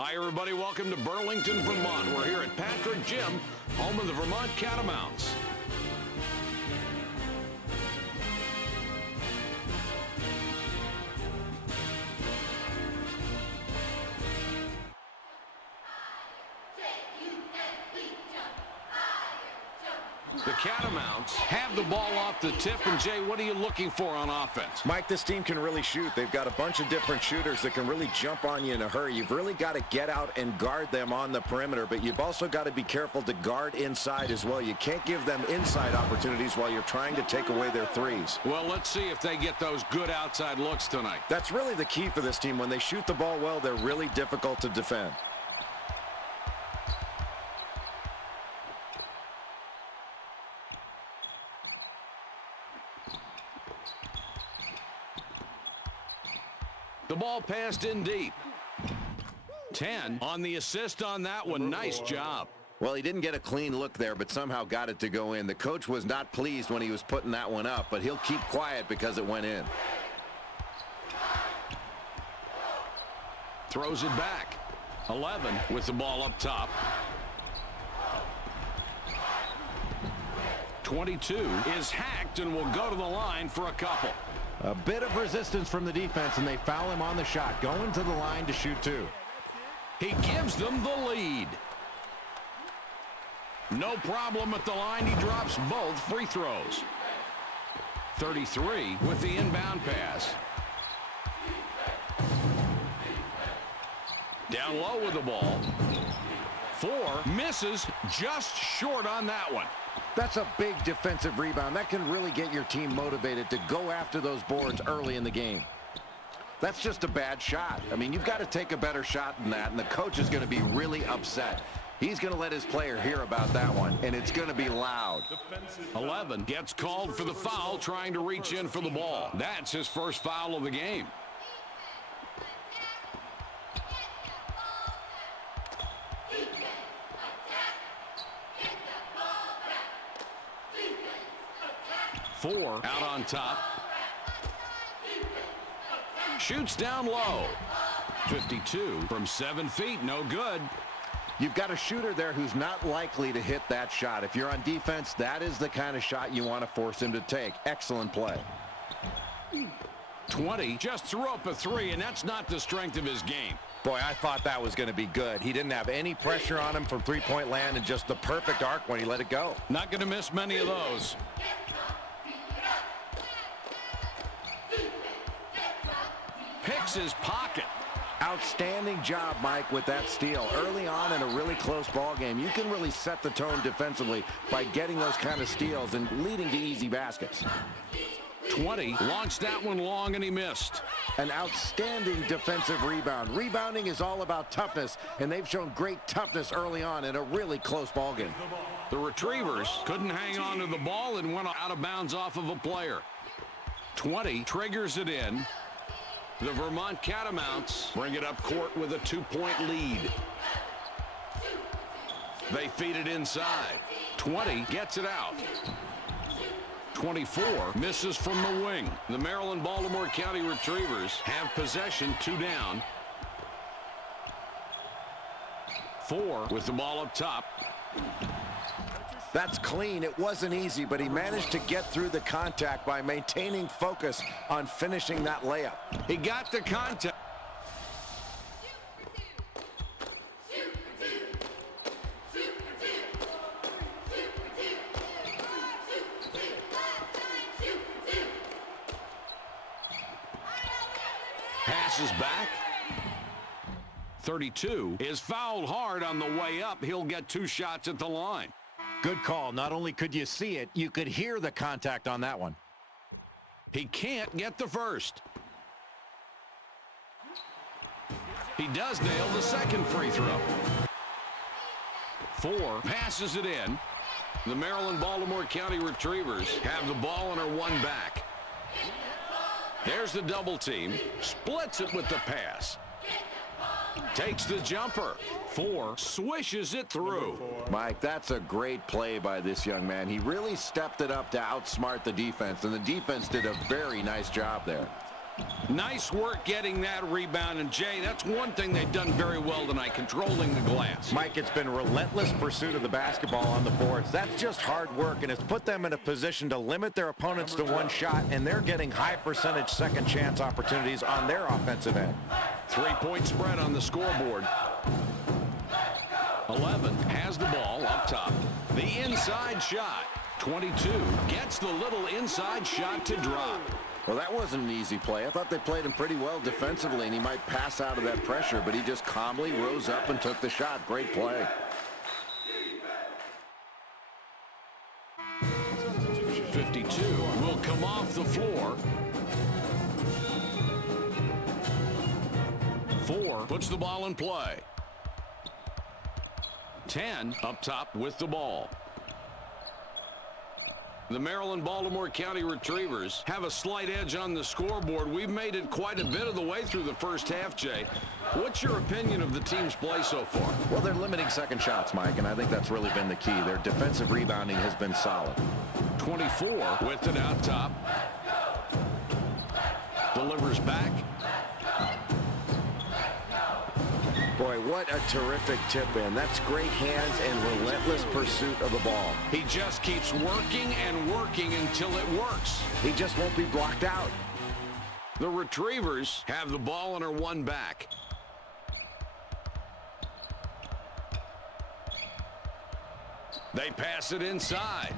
Hi, everybody. Welcome to Burlington, Vermont. We're here at Patrick Gym, home of the Vermont Catamounts. The Catamounts have the ball off the tip. And, Jay, what are you looking for on offense? Mike, this team can really shoot. They've got a bunch of different shooters that can really jump on you in a hurry. You've really got to get out and guard them on the perimeter, but you've also got to be careful to guard inside as well. You can't give them inside opportunities while you're trying to take away their threes. Well, let's see if they get those good outside looks tonight. That's really the key for this team. When they shoot the ball well, they're really difficult to defend. The ball passed in deep. 10 on the assist on that one. Nice job. Well, he didn't get a clean look there, but somehow got it to go in. The coach was not pleased when he was putting that one up, but he'll keep quiet because it went in. Throws it back. 11 with the ball up top. 22 is hacked and will go to the line for a couple. A bit of resistance from the defense, and they foul him on the shot. Going to the line to shoot two. He gives them the lead. No problem at the line. He drops both free throws. 33 with the inbound pass. Down low with the ball. 4 misses just short on that one. That's a big defensive rebound. That can really get your team motivated to go after those boards early in the game. That's just a bad shot. I mean, you've got to take a better shot than that, and the coach is going to be really upset. He's going to let his player hear about that one, and it's going to be loud. 11 gets called for the foul, trying to reach in for the ball. That's his first foul of the game. Four out on top. Shoots down low. 52 from 7 feet. No good. You've got a shooter there who's not likely to hit that shot. If you're on defense, that is the kind of shot you want to force him to take. Excellent play. 20 just threw up a 3, and that's not the strength of his game. Boy, I thought that was going to be good. He didn't have any pressure on him from three-point land and just the perfect arc when he let it go. Not going to miss many of those. Picks his pocket. Outstanding job, Mike, with that steal. Early on in a really close ball game, you can really set the tone defensively by getting those kind of steals and leading to easy baskets. 20 launched that one long, and he missed. An outstanding defensive rebound. Rebounding is all about toughness, and they've shown great toughness early on in a really close ball game. The Retrievers couldn't hang on to the ball and went out of bounds off of a player. 20 triggers it in. The Vermont Catamounts bring it up court with a 2-point lead. They feed it inside. 20 gets it out. 24 misses from the wing. The Maryland-Baltimore County Retrievers have possession, 2 down. 4 with the ball up top. That's clean. It wasn't easy, but he managed to get through the contact by maintaining focus on finishing that layup. He got the contact. Passes back. 32 is fouled hard on the way up. He'll get 2 shots at the line. Good call. Not only could you see it, you could hear the contact on that one. He can't get the first. He does nail the second free throw. 4 passes it in. The Maryland-Baltimore County Retrievers have the ball and are 1 back. There's the double team. Splits it with the pass. Takes the jumper. 4 swishes it through. Mike, that's a great play by this young man. He really stepped it up to outsmart the defense, and the defense did a very nice job there. Nice work getting that rebound. And, Jay, that's one thing they've done very well tonight, controlling the glass. Mike, it's been relentless pursuit of the basketball on the boards. That's just hard work, and it's put them in a position to limit their opponents to one shot, and they're getting high percentage second chance opportunities on their offensive end. 3-point spread on the scoreboard. 11 has the ball up top. The inside shot. 22 gets the little inside shot to drop. Well, that wasn't an easy play. I thought they played him pretty well defensively, and he might pass out of that pressure, but he just calmly rose up and took the shot. Great play. .52 will come off the floor. 4 puts the ball in play. 10 up top with the ball. The Maryland-Baltimore County Retrievers have a slight edge on the scoreboard. We've made it quite a bit of the way through the first half, Jay. What's your opinion of the team's play so far? Well, they're limiting second shots, Mike, and I think that's really been the key. Their defensive rebounding has been solid. 24 with it out top. Delivers back. Boy, what a terrific tip in. That's great hands and relentless pursuit of the ball. He just keeps working and working until it works. He just won't be blocked out. The Retrievers have the ball and are one back. They pass it inside.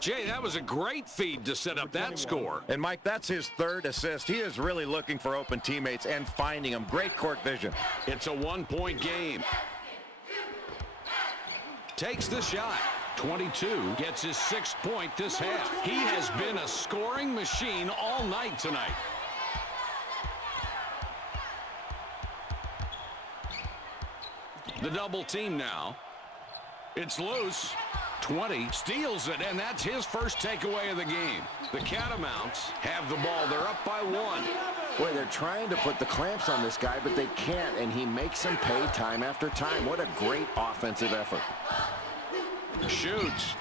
Jay, that was a great feed to set up that score. And, Mike, that's his third assist. He is really looking for open teammates and finding them. Great court vision. It's a one-point game. Takes the shot. 22 gets his 6th point this half. He has been a scoring machine all night tonight. The double team now. It's loose. 20 steals it, and that's his first takeaway of the game. The Catamounts have the ball. They're up by 1. Boy, they're trying to put the clamps on this guy, but they can't, and he makes them pay time after time. What a great offensive effort. Shoots.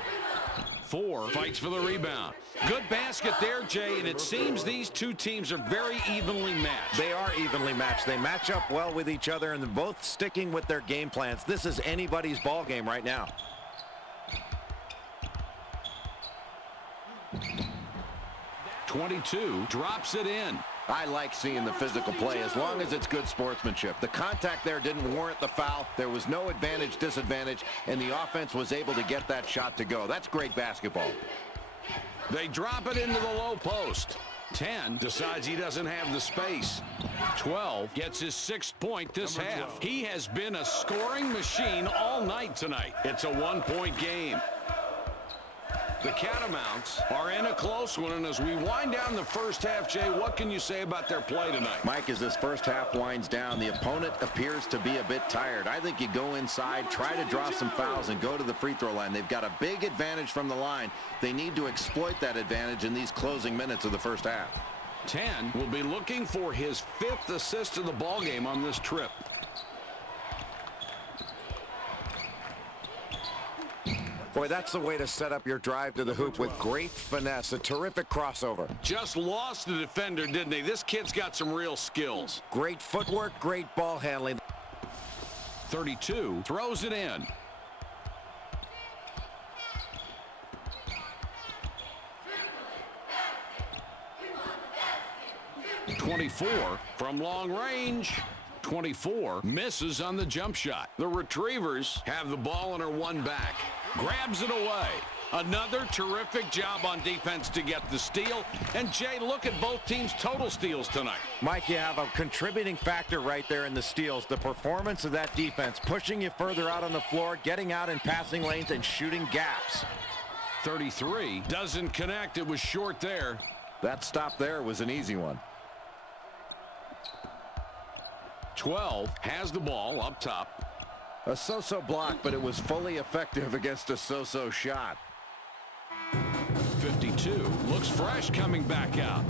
4 fights for the rebound. Good basket there, Jay, and it seems these two teams are very evenly matched. They are evenly matched. They match up well with each other, and they're both sticking with their game plans. This is anybody's ball game right now. 22 drops it in. I like seeing the physical play as long as it's good sportsmanship. The contact there didn't warrant the foul. There was no advantage, disadvantage, and the offense was able to get that shot to go. That's great basketball. They drop it into the low post. 10 decides he doesn't have the space. 12 gets his 6th point this half. He has been a scoring machine all night tonight. It's a one-point game. The Catamounts are in a close one, and as we wind down the first half, Jay, what can you say about their play tonight? Mike, as this first half winds down, the opponent appears to be a bit tired. I think you go inside, try to draw some fouls, and go to the free throw line. They've got a big advantage from the line. They need to exploit that advantage in these closing minutes of the first half. 10 will be looking for his 5th assist of the ballgame on this trip. Boy, that's the way to set up your drive to the hoop with great finesse. A terrific crossover. Just lost the defender, didn't he? This kid's got some real skills. Great footwork, great ball handling. 32 throws it in. .24 from long range. 24 misses on the jump shot. The Retrievers have the ball and are one back. Grabs it away. Another terrific job on defense to get the steal. And, Jay, look at both teams' total steals tonight. Mike, you have a contributing factor right there in the steals. The performance of that defense, pushing you further out on the floor, getting out in passing lanes, and shooting gaps. 33 doesn't connect. It was short there. That stop there was an easy one. 12 has the ball up top. A so-so block, but it was fully effective against a so-so shot. 52 looks fresh coming back out.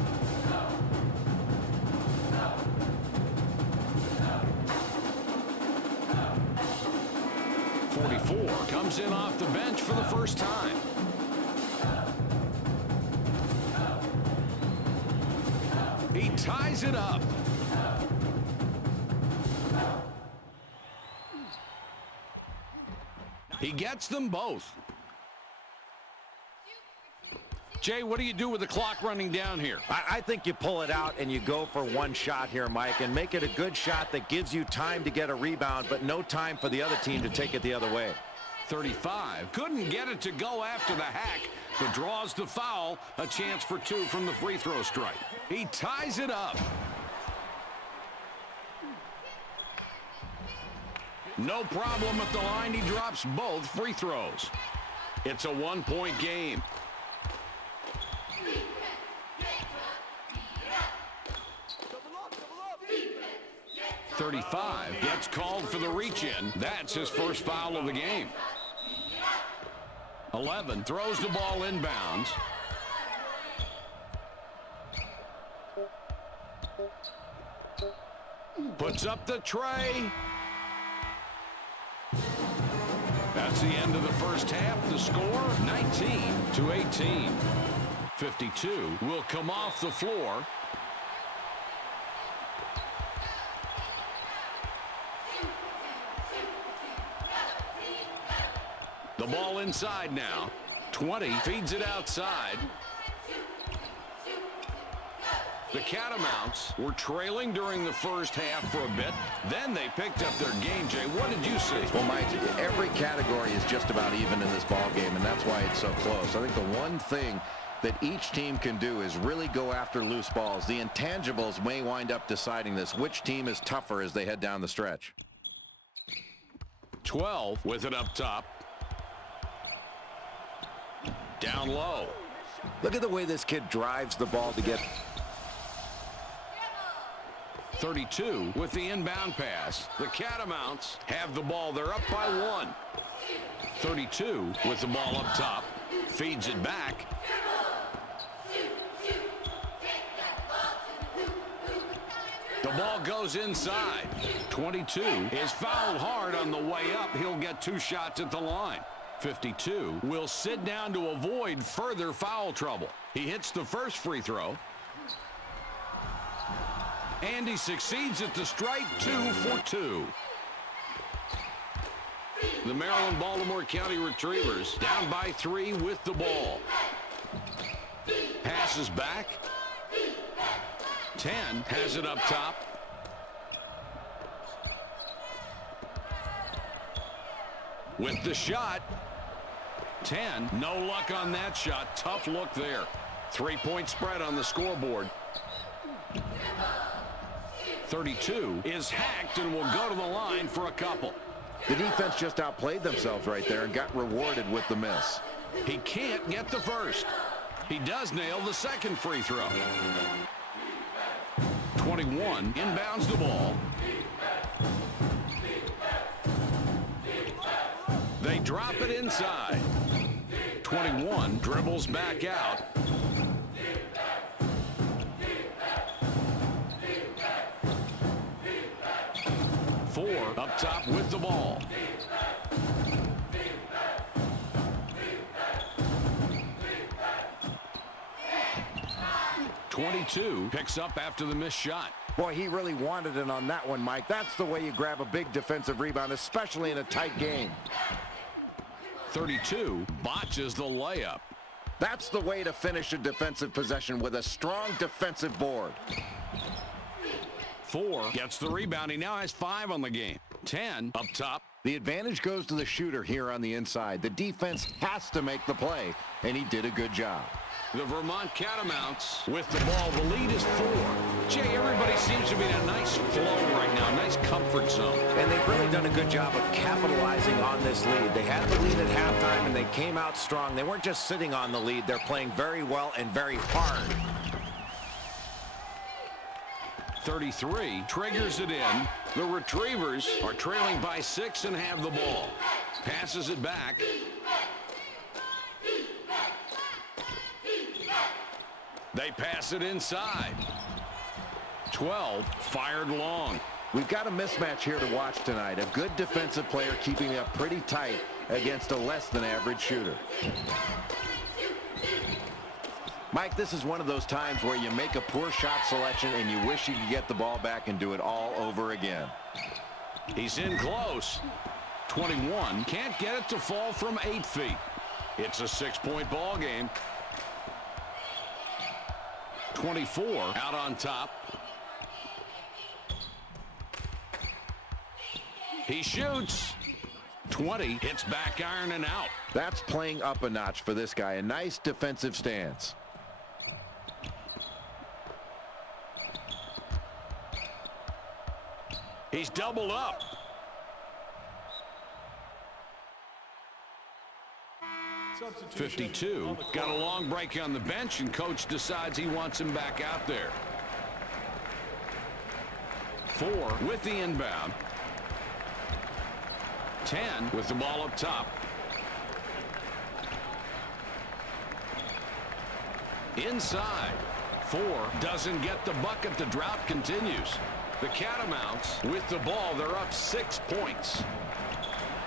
.44 comes in off the bench for the first time. He He ties it up. He gets them both. Jay, what do you do with the clock running down here? I think you pull it out and you go for one shot here, Mike, and make it a good shot that gives you time to get a rebound, but no time for the other team to take it the other way. 35. Couldn't get it to go after the hack, but draws the foul. A chance for two from the free throw strike. He ties it up. No problem at the line. He drops both free throws. It's a one-point game. .35 gets called for the reach-in. That's his first foul of the game. 11 throws the ball inbounds. Puts up the tray. That's the end of the first half. The score, 19-18. 52 will come off the floor. The ball inside now. 20 feeds it outside. The Catamounts were trailing during the first half for a bit. Then they picked up their game. Jay, what did you see? Well, Mike, every category is just about even in this ball game, and that's why it's so close. I think the one thing that each team can do is really go after loose balls. The intangibles may wind up deciding this. Which team is tougher as they head down the stretch? 12 with it up top. Down low. Look at the way this kid drives the ball to get... 32 with the inbound pass. The Catamounts have the ball. They're up by one. 32 with the ball up top. Feeds it back. The ball goes inside. 22 is fouled hard on the way up. He'll get two shots at the line. 52 will sit down to avoid further foul trouble. He hits the first free throw. And he succeeds at the strike. 2 for 2. The Maryland-Baltimore County Retrievers down by 3 with the ball. Passes back. 10 has it up top. With the shot. 10, no luck on that shot. Tough look there. 3-point spread on the scoreboard. 32 is hacked and will go to the line for a couple. The defense just outplayed themselves right there and got rewarded with the miss. He can't get the first. He does nail the second free throw. 21 inbounds the ball. They drop it inside. 21 dribbles back out. Four up top with the ball. .22 picks up after the missed shot. Boy, he really wanted it on that one, Mike. That's the way you grab a big defensive rebound, especially in a tight game. 32 botches the layup. That's the way to finish a defensive possession, with a strong defensive board. 4 gets the rebound. He now has 5 on the game. 10 up top. The advantage goes to the shooter here on the inside. The defense has to make the play, and he did a good job. The Vermont Catamounts with the ball. The lead is 4. Jay, everybody seems to be in a nice flow right now, nice comfort zone. And they've really done a good job of capitalizing on this lead. They had the lead at halftime, and they came out strong. They weren't just sitting on the lead. They're playing very well and very hard. 33 triggers it in. The Retrievers are trailing by 6 and have the ball. Passes it back. They pass it inside. 12 fired long. We've got a mismatch here to watch tonight. A good defensive player keeping it up pretty tight against a less than average shooter. Mike, this is one of those times where you make a poor shot selection and you wish you could get the ball back and do it all over again. He's in close. 21. Can't get it to fall from 8 feet. It's a 6-point ball game. 24 out on top. He shoots. 20 hits back iron and out. That's playing up a notch for this guy. A nice defensive stance. He's doubled up. Substitution. 52. Got a long break on the bench, and coach decides he wants him back out there. 4 with the inbound. 10 with the ball up top. Inside. 4 doesn't get the bucket. The drought continues. The Catamounts with the ball. They're up 6 points.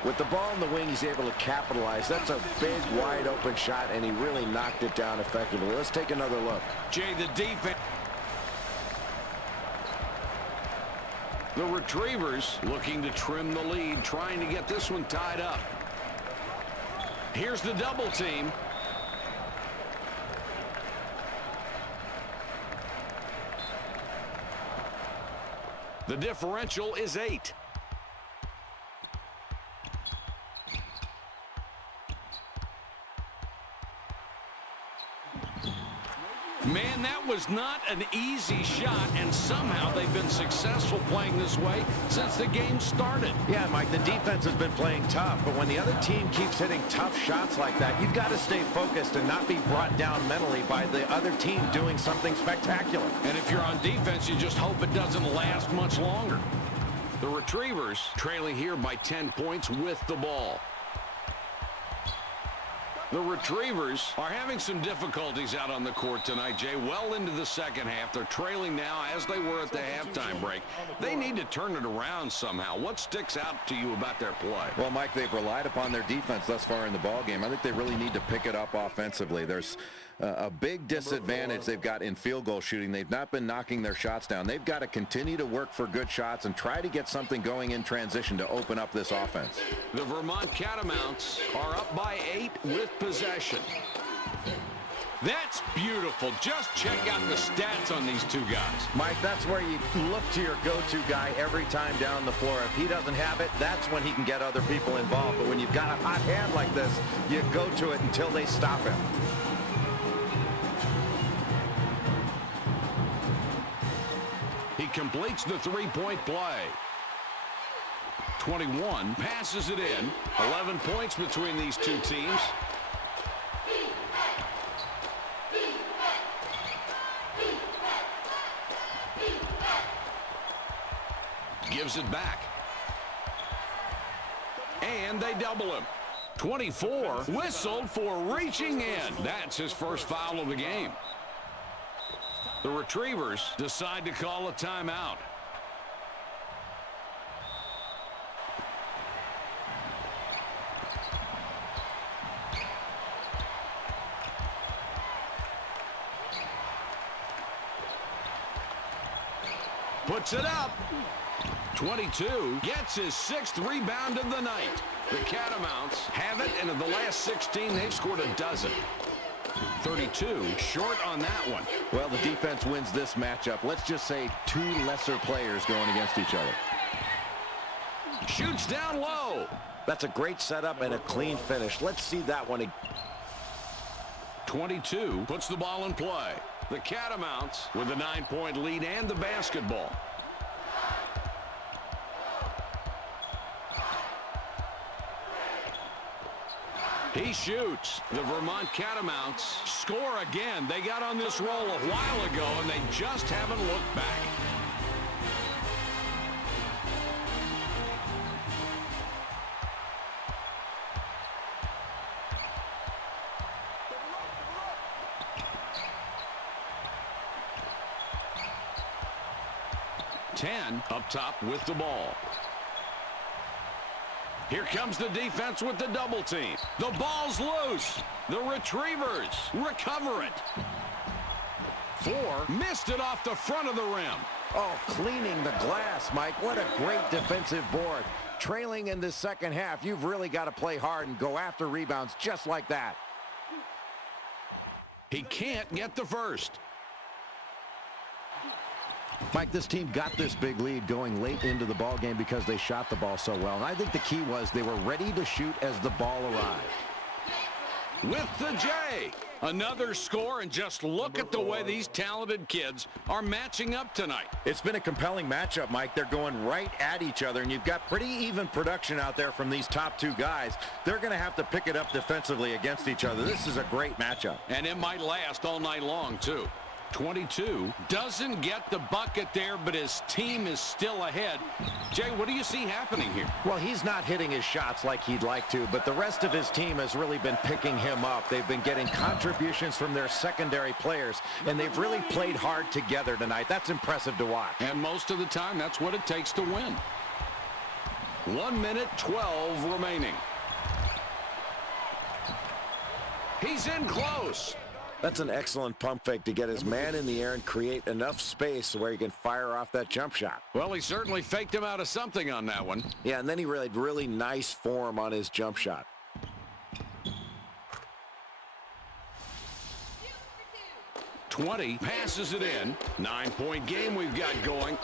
With the ball in the wing, he's able to capitalize. That's a big, wide-open shot, and he really knocked it down effectively. Let's take another look. Jay, the defense. The Retrievers looking to trim the lead, trying to get this one tied up. Here's the double team. The differential is 8. Man, that was not an easy shot, and somehow they've been successful playing this way since the game started. Yeah, Mike, the defense has been playing tough, but when the other team keeps hitting tough shots like that, you've got to stay focused and not be brought down mentally by the other team doing something spectacular. And if you're on defense, you just hope it doesn't last much longer. The Retrievers trailing here by 10 points with the ball. The Retrievers are having some difficulties out on the court tonight, Jay. Well into the second half. They're trailing now as they were at the halftime break. They need to turn it around somehow. What sticks out to you about their play? Well, Mike, they've relied upon their defense thus far in the ballgame. I think they really need to pick it up offensively. There's a big disadvantage they've got in field goal shooting. They've not been knocking their shots down. They've got to continue to work for good shots and try to get something going in transition to open up this offense. The Vermont Catamounts are up by 8 with possession. That's beautiful. Just check out the stats on these two guys. Mike, that's where you look to your go-to guy every time down the floor. If he doesn't have it, that's when he can get other people involved. But when you've got a hot hand like this, you go to it until they stop him. He completes the three-point play. 21 passes it in. 11 points between these two teams. Gives it back. And they double him. 24 whistled for reaching in. That's his first foul of the game. The Retrievers decide to call a timeout. Puts it up. 22 gets his 6th rebound of the night. The Catamounts have it, and in the last 16, they've scored a dozen. 32 short on that one. Well, the defense wins this matchup. Let's just say 2 lesser players going against each other. Shoots down low. That's a great setup and a clean finish. Let's see that one. 22 puts the ball in play. The Catamounts with a 9-point lead and the basketball. He shoots. The Vermont Catamounts score again. They got on this roll a while ago, and they just haven't looked back. Ten up top with the ball. Here comes the defense with the double team. The ball's loose. The Retrievers recover it. 4, missed it off the front of the rim. Oh, cleaning the glass, Mike. What a great defensive board. Trailing in this second half, you've really got to play hard and go after rebounds just like that. He can't get the first. Mike, this team got this big lead going late into the ball game because they shot the ball so well. And I think the key was they were ready to shoot as the ball arrived. With the J. Another score, and just look at the way these talented kids are matching up tonight. It's been a compelling matchup, Mike. They're going right at each other, and you've got pretty even production out there from these top two guys. They're going to have to pick it up defensively against each other. This is a great matchup. And it might last all night long, too. 22 doesn't get the bucket there, but his team is still ahead. Jay, what do you see happening here? Well, he's not hitting his shots like he'd like to, but the rest of his team has really been picking him up. They've been getting contributions from their secondary players, and they've really played hard together tonight. That's impressive to watch. And most of the time, that's what it takes to win. 1 minute, 12 remaining. He's in close. That's an excellent pump fake to get his man in the air and create enough space where he can fire off that jump shot. Well, he certainly faked him out of something on that one. Yeah, and then he had really nice form on his jump shot. .20 passes it in. 9-point game we've got going.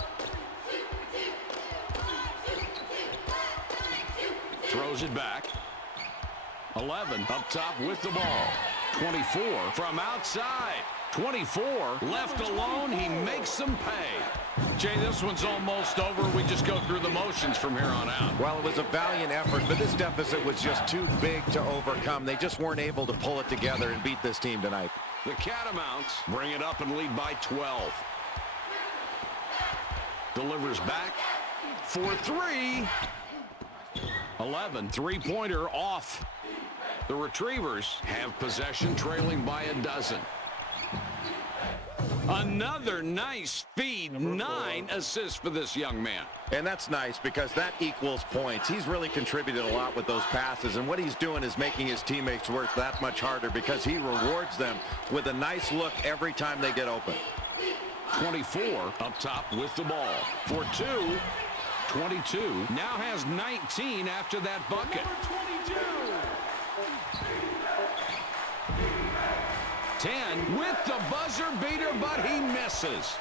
Throws it back. 11 up top with the ball. 24 from outside. 24 left alone. He makes them pay. Jay, this one's almost over. We just go through the motions from here on out. Well, it was a valiant effort, but this deficit was just too big to overcome. They just weren't able to pull it together and beat this team tonight. The Catamounts bring it up and lead by 12. Delivers back for 3. 11, three-pointer off. The Retrievers have possession, trailing by a dozen. Another nice feed. 9 assists for this young man. And that's nice because that equals points. He's really contributed a lot with those passes, and what he's doing is making his teammates work that much harder because he rewards them with a nice look every time they get open. 24 up top with the ball for 2. 22 now has 19 after that bucket. 10 with the buzzer beater, but he misses.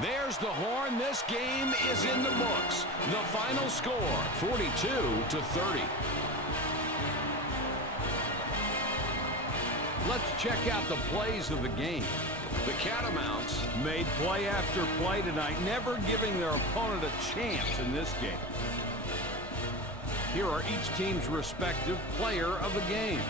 There's the horn. This game is in the books. The final score, 42-30. Let's check out the plays of the game. The Catamounts Made play after play tonight, never giving their opponent a chance in this game. Here are each team's respective player of the game.